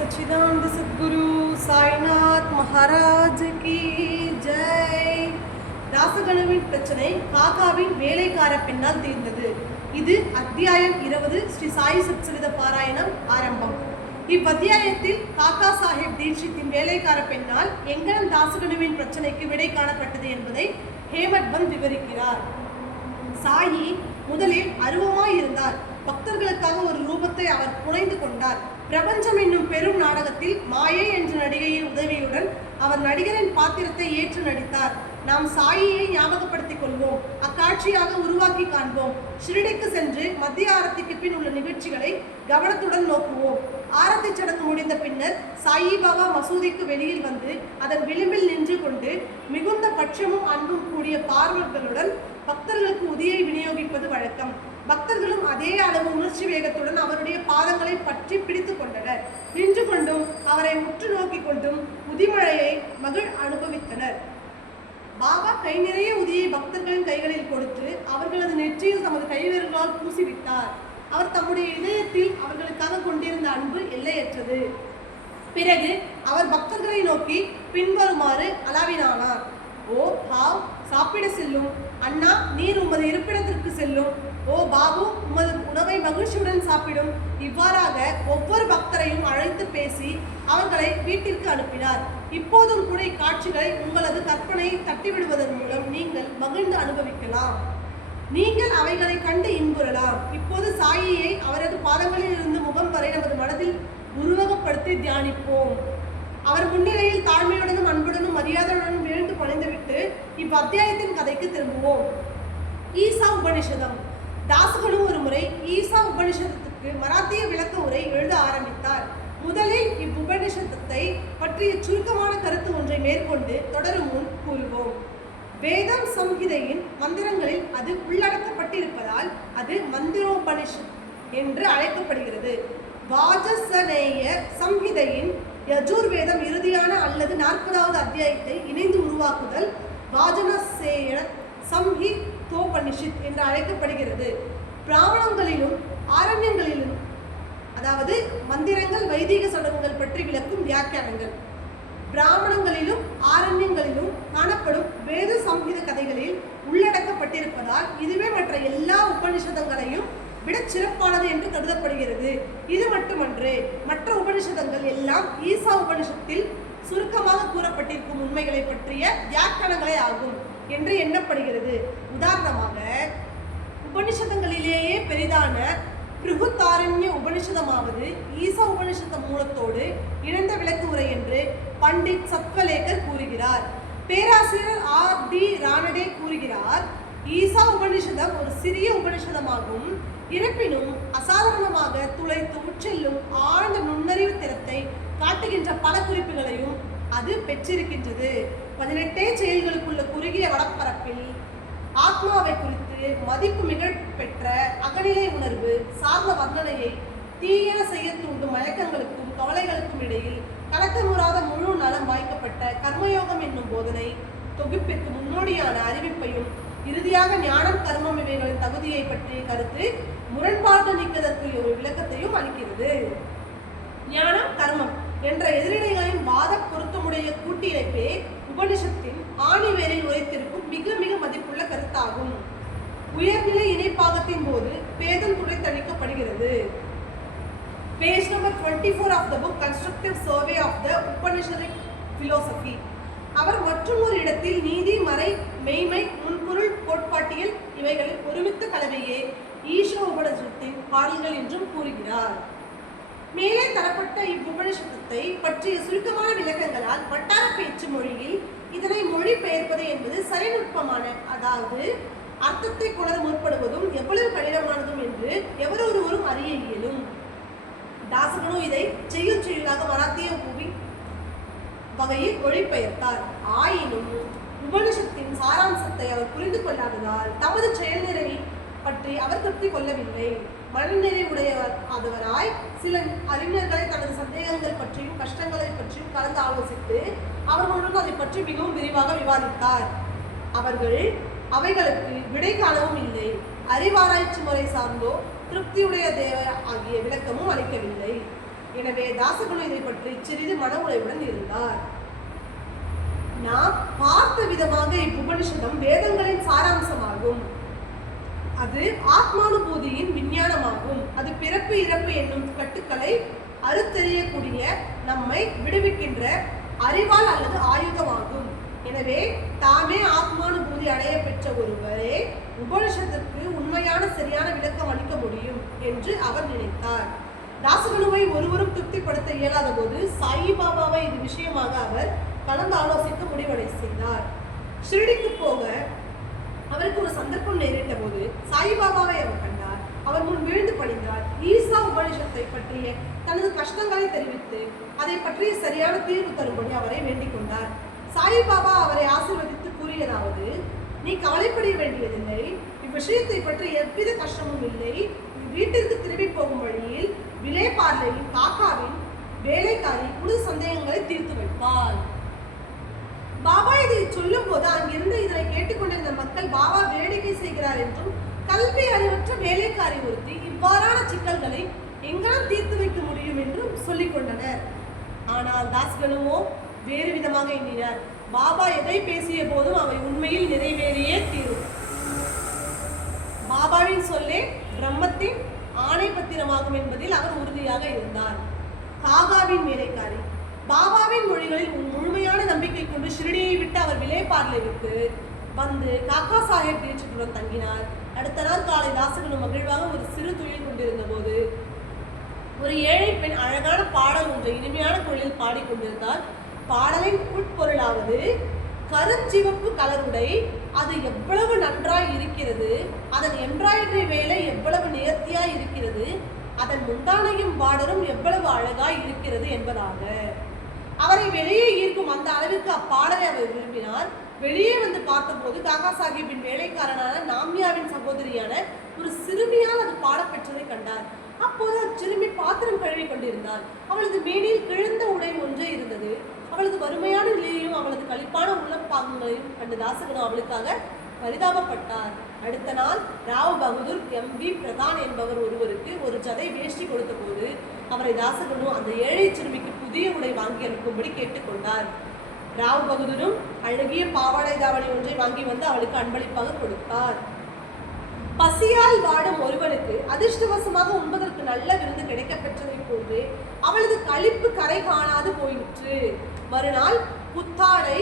சச்சிதானந்த சத்குரு சாய்நாத் மகாராஜ் கி ஜெய் ராசகணவின் பிரச்சனை காக்காவின் வேலைக்கார பெண்ணால் தீர்ந்தது. இது அத்தியாயம் இருபது ஸ்ரீ சாய் சத்சரித பாராயணம் ஆரம்பம். இவ்வத்தியாயத்தில் காக்கா சாஹிப் தீட்சித்தின் வேலைக்கார பெண்ணால் எங்கனம் தாசகணுவின் பிரச்சனைக்கு விடை காணப்பட்டது என்பதை ஹேமட்பந்த் விவரிக்கிறார். சாயி முதலில் அருவமாய் இருந்தார். பக்தர்களுக்காக ஒரு ரூபத்தை அவர் புனைந்து கொண்டார். பிரபஞ்சம் என்னும் பெரும் நாடகத்தில் மாயை என்ற நடிகையின் உதவியுடன் அவர் நடிகரின் பாத்திரத்தை ஏற்று நடித்தார். நாம் சாயியை ஞாபகப்படுத்திக் கொள்வோம். அக்காட்சியாக உருவாக்கி காண்போம். ஷிரடிக்கு சென்று மத்திய ஆரத்திக்கு பின் உள்ள நிகழ்ச்சிகளை கவனத்துடன் நோக்குவோம். ஆரத்தி சடங்கு முடிந்த பின்னர் சாயி பாபா மசூதிக்கு வெளியில் வந்து அதன் விளிம்பில் நின்று கொண்டு மிகுந்த பட்சமும் அன்பும் கூடிய பார்வர்களுடன் பக்தர்களுக்கு உதியை விநியோகிப்பது வழக்கம். பக்தர்களும் அதே அளவு உணர்ச்சி வேகத்துடன் அவருடைய பாதங்களை பற்றி பிடித்து கொண்டனர். நின்று கொண்டும் அவரை உற்று நோக்கிக் கொண்டும் உதிமழையை மகிழ் அனுபவித்தனர். பாபா கை நிறைய உதியை பக்தர்களின் கைகளில் கொடுத்து அவர்களது நெற்றியில் தமது கைவிரல்களால் பூசிவிட்டார். அவர் தம்முடைய இதயத்தில் அவர்களுக்காக கொண்டிருந்த அன்பு எல்லையற்றது. பிறகு அவர் பக்தர்களை நோக்கி பின்வருமாறு அளவினானார் ஓ ஹாவ் சாப்பிட செல்லும். அண்ணா நீர் உமது இருப்பிடத்திற்கு செல்லும். ஓ பாபு உமது உணவை மகிழ்ச்சியுடன் சாப்பிடும். இவ்வாறாக ஒவ்வொரு பக்தரையும் அழைத்து பேசி அவர்களை வீட்டிற்கு அனுப்பினார். இப்போதும் கூட இக்காட்சிகளை உங்களது கற்பனையை தட்டிவிடுவதன் மூலம் நீங்கள் மகிழ்ந்து அனுபவிக்கலாம். நீங்கள் அவைகளை கண்டு இன்புறலாம். இப்போது சாயியை அவரது பாதங்களில் இருந்து முகம் வரை நமது மனதில் உருவகப்படுத்தி தியானிப்போம். அவர் முன்னிலையில் தாழ்மையுடனும் அன்புடனும் மரியாதையுடனும் விழுந்து பணிந்துவிட்டு இவ் அத்தியாயத்தின் கதைக்கு திரும்புவோம். ஈசா உபனிஷதம் தாசுகளும் ஒரு முறை ஈசா உபனிஷதத்துக்கு மராத்திய விளக்க உரை எழுத ஆரம்பித்தார். முதலில் இவ்வுபனிஷதத்தை பற்றிய சுருக்கமான கருத்து ஒன்றை மேற்கொண்டு தொடரும் முன் கூறுவோம். வேதம் சம்ஹிதையின் மந்திரங்களில் அது உள்ளடக்கப்பட்டிருப்பதால் அது மந்திரோபனிஷத் என்று அழைக்கப்படுகிறது. வாஜசனேய சம்ஹிதையின் யஜுர்வேதம் இறுதியான அல்லது நாற்பதாவது அத்தியாயத்தை இணைந்து உருவாக்குதல் வாஜனசேய சம்ஹி தோபனிஷித் என்று அழைக்கப்படுகிறது. பிராமணங்களிலும் ஆரண்யங்களிலும் அதாவது மந்திரங்கள் வைதிக சடங்குகள் பற்றி விளக்கும் வியாக்கியானங்கள். பிராமணங்களிலும் ஆரண்யங்களிலும் காணப்படும் வேத சம்ஹித கதைகளில் உள்ளடக்கப்பட்டிருப்பதால் இதுவே மற்ற எல்லா உபனிஷதங்களையும் விட சிறப்பானது என்று கருதப்படுகிறது. இது மட்டுமன்று மற்ற உபனிஷதங்கள் எல்லாம் ஈசா உபனிஷத்தில் சுருக்கமாக கூறப்பட்டிருக்கும் உண்மைகளை பற்றிய வியாக்கணங்களே ஆகும். என்று எண்ணப்படுகிறது. உதாரணமாக உபனிஷதங்களிலேயே பெரிதான பிருகுத்தாரண்ய உபனிஷதமாவது ஈச உபனிஷத மூலத்தோடு இணைந்த விளக்கு உரை என்று பண்டிட் சத்வலேகர் கூறுகிறார். பேராசிரியர் ஆர். டி. ரானடே கூறுகிறார் ஈசா உபனிஷதம் ஒரு சிறிய உபனிஷதமாகும். இருப்பினும் அசாதாரணமாக துளைத்து உட்செல்லும் ஆழ்ந்த நுண்ணறிவு திறத்தை காட்டுகின்ற பல குறிப்புகளையும் அது பெற்றிருக்கின்றது. பதினெட்டே செயல்களுக்குள்ள குறுகிய வடப்பரப்பில் ஆத்மாவை குறித்து மதிப்பு மிக பெற்ற அகநிலை உணர்வு சார்ந்த வர்ணனையை தீயன செய்ய தூண்டும் மயக்கங்களுக்கும் கவலைகளுக்கும் இடையில் கலக்கமுறாத முழு நலம் வாய்க்கப்பட்ட கர்மயோகம் என்னும் போதனை தொகுப்பிற்கு முன்னோடியான அறிவிப்பையும் இறுதியாக ஞானம் கர்மம் இவைகளின் தகுதியை பற்றிய கருத்து முரண்பாடு நீக்கதற்கு ஒரு விளக்கத்தையும் அளிக்கிறது. ஞானம் கர்மம் என்ற எதிரிடைகளின் வாத பொருத்தமுடைய கூட்டிணைப்பே உபனிஷத்தின் ஆணிவேரில் உரைத்திருக்கும் மிக மிக மதிப்புள்ள கருத்தாகும். உயர்நிலை இணைப்பாகத்தின் போது பேதம் துடைத்தளிக்கப்படுகிறது page number twenty four of the book constructive survey of the upanishadic philosophy. அவர் மற்றும் ஒரு இடத்தில் நீதி மறை மெய்மை முன்பொருள் கோட்பாட்டியல் இவைகளின் ஒருமித்த கலவையே ஈஸ்வர உபனிஷத்தின் பாடல்கள் என்றும் கூறுகிறார். மேலே தரப்பட்ட இவ்வுபனிஷத்தை பற்றிய சுருக்கமான விளக்கங்களால் வட்டார பேச்சு மொழியில் இதனை மொழி பெயர்ப்பது என்பது சரிநுட்பமான அதாவது அர்த்தத்தை கொணர முற்படுவதும் எவ்வளவு கடினமானதும் என்று எவரொருவரும் அறிய இயலும். தாசகனோ இதை செய்யும் செயலாக மராத்திய மூவி வகையில் மொழிபெயர்த்தார். ஆயினும் உபனிஷத்தின் சாராம்சத்தை அவர் புரிந்து கொள்ளாததால் தமது செயல்நிறை பற்றி அவர் திருப்தி கொள்ளவில்லை. மனநிறை உடையவர் ஆதவராய் சில அறிஞர்களை தனது சந்தேகங்கள் பற்றியும் கஷ்டங்களை பற்றியும் கலந்து ஆலோசித்து அவர்களுடன் அதை பற்றி மிகவும் விரிவாக விவாதித்தார். அவர்கள் அவைகளுக்கு விடை காணவும் இல்லை. அறிவாராய்ச்சி முறை சார்ந்தோ திருப்தியுடைய தேவ ஆகிய விளக்கமும் அளிக்கவில்லை. எனவே தாசகுணு இதை பற்றி சிறிது மன உளைவுடன் இருந்தார். நாம் பார்த்த விதமாக இவ்வுபனிஷதம் வேதங்களின் சாராம்சமாகும். அது ஆத்மானுபூதியின் விஞ்ஞானமாகும். அது பிறப்பு இறப்பு என்னும் கட்டுக்களை அறுத்தெறியக்கூடிய நம்மை விடுவிக்கின்ற அறிவால் அல்லது ஆயுதமாகும். எனவே தாமே ஆத்மானுபூதி அடைய பெற்ற ஒருவரே உபனிஷத்திற்கு உண்மையான சரியான விளக்கம் அளிக்க முடியும் என்று அவர் நினைத்தார். தாசகனுவை ஒருவரும் திருப்திப்படுத்த இயலாத போது சாயிபாபாவை இது விஷயமாக அவர் கலந்து ஆலோசித்து முடிவடை செய்தார். ஷிரடிக்கு போக அவருக்கு ஒரு சந்தர்ப்பம் நேரிட்ட போது சாய்பாபாவை அவர் கண்டார். அவர் முன் விழுந்து பணிந்தார் ஈசா உபனிஷத்தை பற்றிய தனது கஷ்டங்களை தெரிவித்து அதை பற்றிய சரியான தீர்வு தரும்படி அவரை வேண்டிக் கொண்டார். சாய்பாபா அவரை ஆசீர்வதித்து கூறியதாவது நீ கவலைப்பட வேண்டியதில்லை. இவ்விஷயத்தை பற்றி எவ்வித கஷ்டமும் இல்லை. வீட்டிற்கு திரும்பி போகும் வழியில் விலை பார்லையின் காக்காவின் வேலைக்காரி குழு சந்தேகங்களை தீர்த்து வைப்பார் பாபா இதை சொல்லும் போது அங்கிருந்து இதனை அறிவற்ற வேலைக்காரி ஒருத்தி இவ்வாறான சிக்கல்களை எங்கெல்லாம் தீர்த்து வைக்க முடியும் என்றும் சொல்லிக் கொண்டனர். ஆனால் தாஸ்களுமோ வேறு விதமாக எண்ணினார். பாபா எதை பேசிய போதும் அவை உண்மையில் நிறைவேறியே தீரும். பாபாவின் சொல்லே பிரம்மத்தின் ஆணை பத்திரமாகும் என்பதில் அவர் உறுதியாக இருந்தார். காகாவின் வேலைக்காரி பாபாவின் மொழிகளில் முழுமையான நம்பிக்கை கொண்டு ஷிரடியை விட்டு அவர் விலைப்பார்லைக்கு வந்து காக்கா சாஹேப் தீட்சத்துடன் தங்கினார். அடுத்த நாள் காலை தாசகனும் மகிழ்வாக ஒரு சிறு துயில் கொண்டிருந்த போது ஒரு ஏழை பெண் அழகான பாடல் ஒன்றை இனிமையான குரலில் பாடிக்கொண்டிருந்தால் பாடலின் உட்பொருளாவது கருஞ்சிவப்பு கலருடை அது எவ்வளவு நன்றாய் இருக்கிறது அதன் எம்ப்ராய்டரி வேலை எவ்வளவு நேர்த்தியாய் இருக்கிறது அதன் முந்தானையும் பாடரும் எவ்வளவு அழகாய் இருக்கிறது என்பதாக. அவரை வெளியே ஈர்க்கும் அந்த அளவிற்கு அப்பாடலை அவர் விரும்பினார். வெளியே வந்து பார்த்தபோது காக்கா சாஹிப்பின் வேலைக்காரனான நாமியாவின் சகோதரியான ஒரு சிறுமியால் அது பாடப்பெற்றதை கண்டார். அப்போது அச்சிறுமி பாத்திரம் கழுவி கொண்டிருந்தாள். அவளது மேடையில் கிழந்த உடை ஒன்றே இருந்தது. அவளது வறுமையான நிலையையும் அவளது களிப்பான உள்ளப்பாங்களையும் கண்டு தாசகனும் அவளுக்காக பரிதாபப்பட்டார். அடுத்த நாள் ராவ் பகதூர் எம். வி. பிரதான் என்பவர் ஒருவருக்கு ஒரு ஜதை வேஷ்டி கொடுத்த போது அவரை தாசகனு அந்த ஏழை சிறுமிக்கு புதிய உடை வாங்கி அனுப்பும்படி கேட்டுக்கொண்டார் ராவ் பகதூரும் அழகிய பாவாடை தாவணி ஒன்றை வாங்கி வந்து அவளுக்கு அன்பளிப்பாக கொடுத்தார் பசியால் வாடும் ஒருவனுக்கு அதிர்ஷ்டவசமாக உண்பதற்கு நல்ல விருந்து கிடைக்கப் பெற்றதை போன்று அவளது கழிப்பு கரை காணாது போயிற்று மறுநாள் புத்தாடை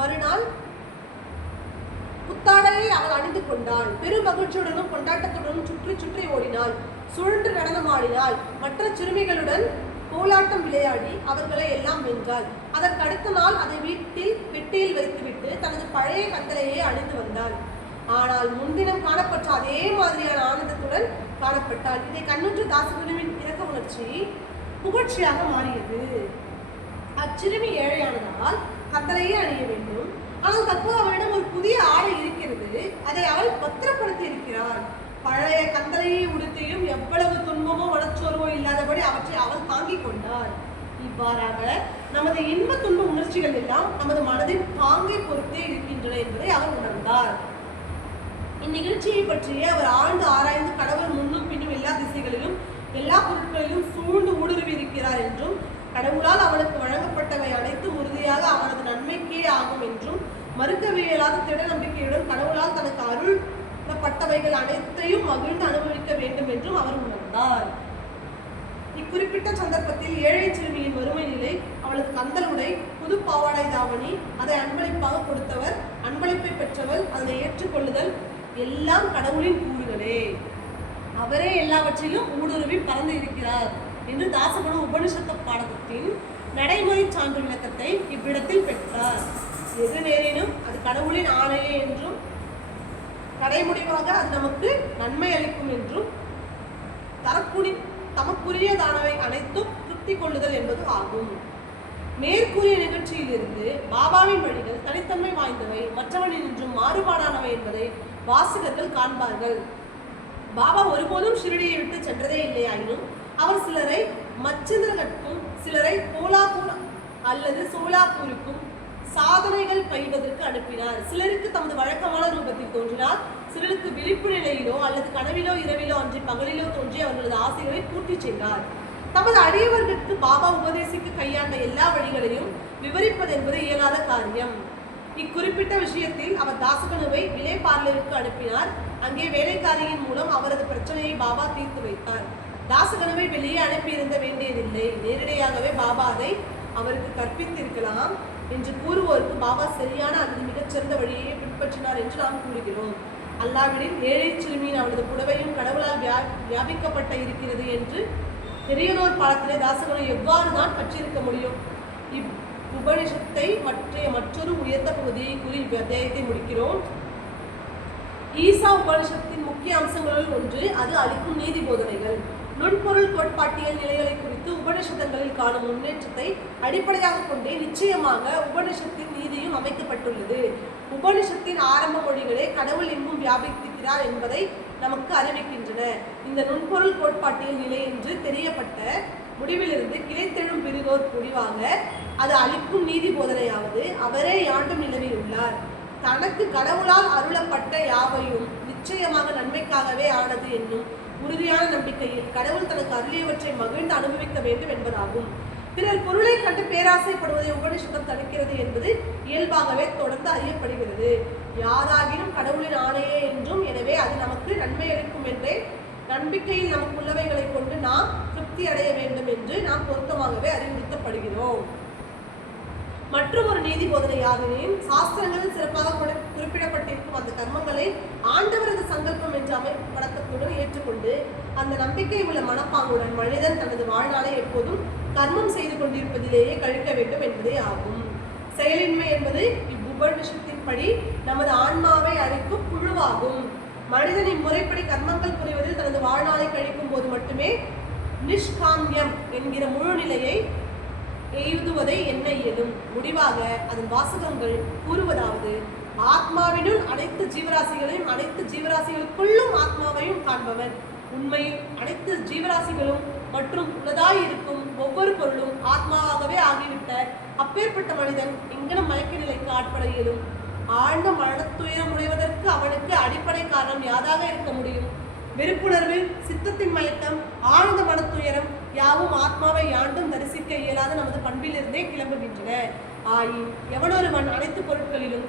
மறுநாள் புத்தாடையை அவள் அணிந்து கொண்டாள். பெரும் மகிழ்ச்சியுடனும் கொண்டாட்டத்துடனும் சுற்றி சுற்றி ஓடினாள். சுழன்று நடனமாடினாள். மற்ற சிறுமிகளுடன் கோலாட்டம் விளையாடி அவர்களை எல்லாம் வென்றாள். அதற்கு அடுத்த நாள் அதை வீட்டில் பெட்டியில் வைத்துவிட்டு தனது பழைய கந்தலையே அணிந்து வந்தாள். ஆனால் முன்தினம் காணப்பட்ட அதே மாதிரியான ஆனந்தத்துடன் காணப்பட்டாள். இதை கண்ணுற்ற தாசகுருவின் இறக்க உணர்ச்சி புகழ்ச்சியாக மாறியது. அச்சிறுமி ஏழையானதால் கந்தலையே அணிய வேண்டும். ஆனால் தற்போது அவளிடம் ஒரு புதிய ஆடை இருக்கிறது. அதை அவள் பத்திரப்படுத்தி இருக்கிறாள். பழைய கந்தலையை உடுத்தியும் எவ்வளவு துன்பமோ மனச்சோர்வோ இல்லாதபடி அவற்றை அவள் தாங்கிக் கொண்டாள் இவ்வாறாக நமது இன்ப துன்ப உணர்ச்சிகள் எல்லாம் நமது மனதின் பாங்கை பொறுத்தே இருக்கின்றன என்பதை அவர் உணர்ந்தார். இந்நிகழ்ச்சியை பற்றியே அவர் ஆழ்ந்து ஆராய்ந்து கடவுள் முன்னும் பின்னும் எல்லா திசைகளிலும் எல்லா பொருட்களிலும் சூழ்ந்து ஊடுருவி இருக்கிறார் என்றும் கடவுளால் அவனுக்கு வழங்கப்பட்டவை அனைத்தும் உறுதியாக அவனது நன்மைக்கே ஆகும் என்றும் மறுக்கவே இயலாத திட நம்பிக்கையுடன் கடவுளால் தனக்கு அருள் பட்டவைகள் அனைத்தையும் மகிழ்ந்து அனுபவிக்க வேண்டும் என்றும் அவர் உணர்ந்தார். இக்குறிப்பிட்ட சந்தர்ப்பத்தில் ஏழை சிறுமியின் வறுமை நிலை அவளது கந்தலுடை புது பாவாடை தாவணி அதை அன்பளிப்பாக கொடுத்தவர் அன்பளிப்பை பெற்றவர் அதனை ஏற்றுக்கொள்ளுதல் எல்லாம் கடவுளின் கூறுகளே. அவரே எல்லாவற்றிலும் ஊடுருவி பறந்து இருக்கிறார் என்று தாசகுணம் உபனிஷத்த பாடத்தின் நடைமுறை சான்று விளக்கத்தை இவ்விடத்தில் பெற்றார். எது நேரினும் அது கடவுளின் ஆணையே என்றும் கடைமுடிவாக அது நமக்கு நன்மை அளிக்கும் என்றும் தரக்குடி தமக்குரியதானவை அனைத்தும் திருப்தி கொள்ளுதல் என்பது ஆகும். மேற்கூறிய நிகழ்ச்சியிலிருந்து பாபாவின் வழிகள் தனித்தன்மை வாய்ந்தவை மற்றவனின்றும் மாறுபாடானவை என்பதை வாசகர்கள் காண்பார்கள். பாபா ஒருபோதும் ஷிரடியை விட்டு சென்றதே இல்லையாயினும் அவர் சிலரை மச்சிந்திரகற்கும் சிலரை கோலாப்பூர் அல்லது சோலாப்பூருக்கும் சாதனைகள் பயில்வதற்கு அனுப்பினார். சிலருக்கு தமது வழக்கமான ரூபத்தில் தோன்றினார் சிலருக்கு விழிப்பு நிலையிலோ அல்லது கனவிலோ இரவிலோ அன்றி பகலிலோ தோன்றி அவர்களது ஆசைகளை பூர்த்தி செய்தார். தமது அடியவர்களுக்கு பாபா உபதேசிக்க கையாண்ட எல்லா வழிகளையும் விவரிப்பது என்பது இயலாத காரியம். இக்குறிப்பிட்ட விஷயத்தில் அவர் தாசகனுவை விலை பார்லருக்கு அனுப்பினார். அங்கே வேலைக்காரியின் மூலம் அவரது பிரச்சனையை பாபா தீர்த்து வைத்தார். தாசகனுவை வெளியே அனுப்பியிருந்த வேண்டியதில்லை. நேரடியாகவே பாபா அதை அவருக்கு கற்பித்திருக்கலாம். என்று கூறுவோருக்கு பாபா சரியான அல்லது மிகச்சிறந்த வழியை பின்பற்றினார் என்று நாம் கூறுகிறோம். அல்லாவிடின் ஏழை சிறுமியின் அவனது புடவையும் கடவுளால் வியா வியாபிக்கப்பட்ட இருக்கிறது என்று பெரியனோர் பாலத்திலே தாசகனை எவ்வாறு தான் பற்றியிருக்க முடியும்? இவ் உபனிஷத்தை மற்ற மற்றொரு உயர்ந்த பகுதியை கூறி இவ்வத்தியாயத்தை முடிக்கிறோம். ஈசா உபனிஷத்தின் முக்கிய அம்சங்களுள் ஒன்று அது அளிக்கும் நீதி போதனைகள். நுண்பொருள் கோட்பாட்டியல் நிலைகளை குறித்து உபனிஷதங்களில் காணும் முன்னேற்றத்தை அடிப்படையாக கொண்டே நிச்சயமாக உபனிஷத்தின் நீதியும் அமைக்கப்பட்டுள்ளது. உபனிஷத்தின் ஆரம்ப மொழிகளே கடவுள் எங்கும் வியாபித்திருக்கிறார் என்பதை நமக்கு அறிவிக்கின்றன. இந்த நுண்பொருள் கோட்பாட்டியல் நிலை என்று தெரியப்பட்ட முடிவிலிருந்து கிளைத்தெழும் பிரிவோர் முடிவாக அது அளிக்கும் நீதி போதனையாவது அவரே யாண்டும் நிலவியுள்ளார் தனக்கு கடவுளால் அருளப்பட்ட யாவையும் நிச்சயமாக நன்மைக்காகவே ஆனது என்னும் உறுதியான நம்பிக்கையில் கடவுள் தனக்கு அருளியவற்றை மகிழ்ந்து அனுபவிக்க வேண்டும் என்பதாகும். பிறர் பொருளை கண்டு பேராசைப்படுவதை உபனிஷதம் தடுக்கிறது என்பது இயல்பாகவே தொடர்ந்து அறியப்படுகிறது. யாராகினும் கடவுளின் ஆணையே என்றும் எனவே அது நமக்கு நன்மை அளிக்கும் என்றே நம்பிக்கையில் நமக்குள்ளவைகளை கொண்டு நாம் திருப்தி அடைய வேண்டும் என்று நாம் பொருத்தமாகவே அறிவுறுத்தப்படுகிறோம். மற்றும் ஒரு நீதி போதனையாகவும் சாஸ்திரங்களில் சிறப்பாக குறிப்பிடப்பட்டிருக்கும் அந்த கர்மங்களை ஆண்டவரது சங்கல்பம் என்ற அமைப்படக்கத்துடன் ஏற்றுக்கொண்டு அந்த நம்பிக்கை உள்ள மனப்பாங்குடன் மனிதன் தனது வாழ்நாளை எப்போதும் கர்மம் செய்து கொண்டிருப்பதிலேயே கழிக்க வேண்டும் என்பதே ஆகும். செயலின்மை என்பது இவ்வுபனிஷத்தின்படி நமது ஆன்மாவை அழிக்கும் புழுவாகும் மனிதன் இம்முறைப்படி கர்மங்கள் புரிவதில் தனது வாழ்நாளை கழிக்கும் போது மட்டுமே நிஷ்காமியம் என்கிற முழு நிலையை எழுதுவதை என்ன இயலும் முடிவாக அதன் வாசகங்கள் கூறுவதாவது ஆத்மாவினுள் அனைத்து ஜீவராசிகளையும் அனைத்து ஜீவராசிகளுக்குள்ளும் ஆத்மாவையும் காண்பவன். உண்மையில் அனைத்து ஜீவராசிகளும் மற்றும் உள்ளதாய் இருக்கும் ஒவ்வொரு பொருளும் ஆத்மாவாகவே ஆகிவிட்ட அப்பேற்பட்ட மனிதன் எங்கனும் மயக்க நிலைக்கு ஆட்பட இயலும் ஆழ்ந்த மனத்துயரம் உடைவதற்கு அவனுக்கு அடிப்படை காரணம் யாதாக இருக்க முடியும்? வெறுப்புணர்வு சித்தத்தின் மயக்கம் ஆழ்ந்த மனத்துயரம் யாவும் ஆத்மாவை யாண்டும் தரிசிக்க இயலாத நமது பண்பிலிருந்தே கிளம்புகின்றன. ஆயின் எவனொருவன் அனைத்து பொருட்களிலும்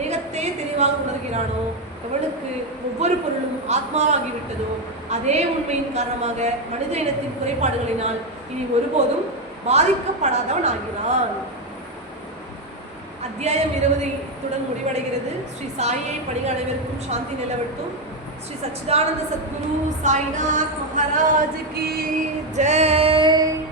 ஏகத்தையே தெளிவாக உணர்கிறானோ எவனுக்கு ஒவ்வொரு பொருளும் ஆத்மாவாகிவிட்டதோ அதே உண்மையின் காரணமாக மனித இனத்தின் குறைபாடுகளினால் இனி ஒருபோதும் பாதிக்கப்படாதவன் ஆகிறான். அத்தியாயம் இருபது இத்துடன் முடிவடைகிறது. ஸ்ரீ சாயியை பணிக அனைவருக்கும் சாந்தி நிலவட்டும். ஸ்ரீ சச்சிதானந்த சத்குரு சாய்நாத் மகாராஜ் கி. day.